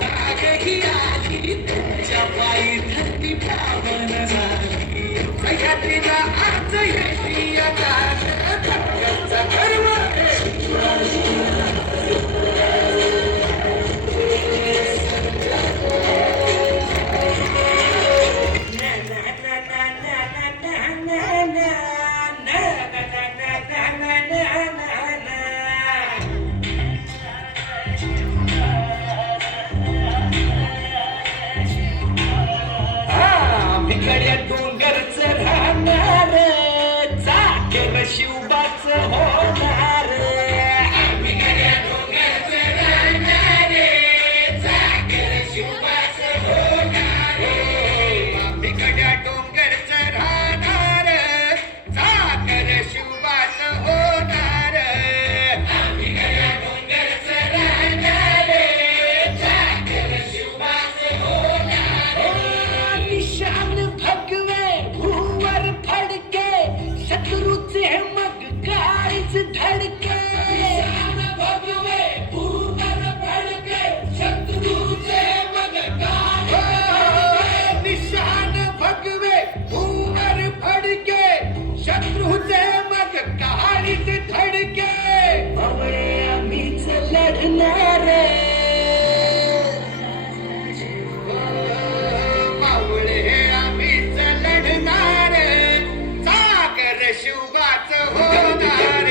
जाग ही आली तुमच्या पायी धरती पावन झाली जगातीला आज येते आता धक्क्याचा गर्व भिकड्या डोंगरच राहणार चाकर शिवबाच होणार भिकड्या डोंगरच राहणार चाकर शिवबाच होणार भिकड्या डोंगरच राहणार चाकर शिवबाच होणार भिकड्या डोंगरच राहणार चाकर शिवबाच होणार निशान भगवे भूवर फडके शत्रूचे मग काळीच धडके निशान भगवे भूवर फडके शत्रूचे मग काळीच निशान भगवे भूवर फडके शत्रूचे मग काळीच धडके अवळे आम्हीच लढणार शिवबाच होणार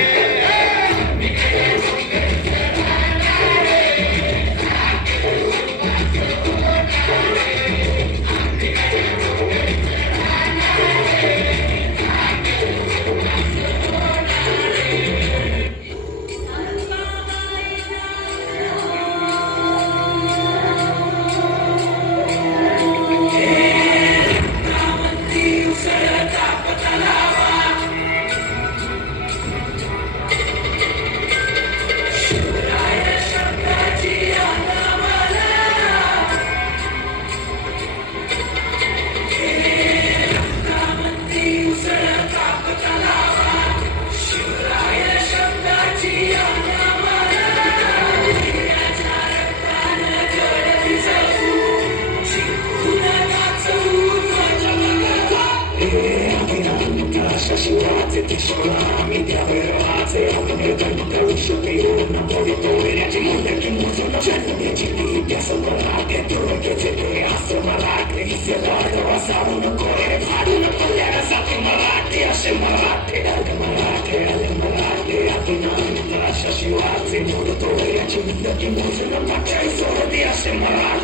Siłacę, ty szkolami, diabełacę Ognie dęta, usiłki, równo powie to wyraźnie Młodeki muszą na czerwę mieć i piasą malakę Trójkę, cypy, astro malakę I zielardo, asaru, no kore Wadu, no kolera, zato malakę Asze malakę, ale malakę A ty na mnie nasza siłacę Młodo to wyraźnie, młodeki muszą na patrzę I zoro, asze malakę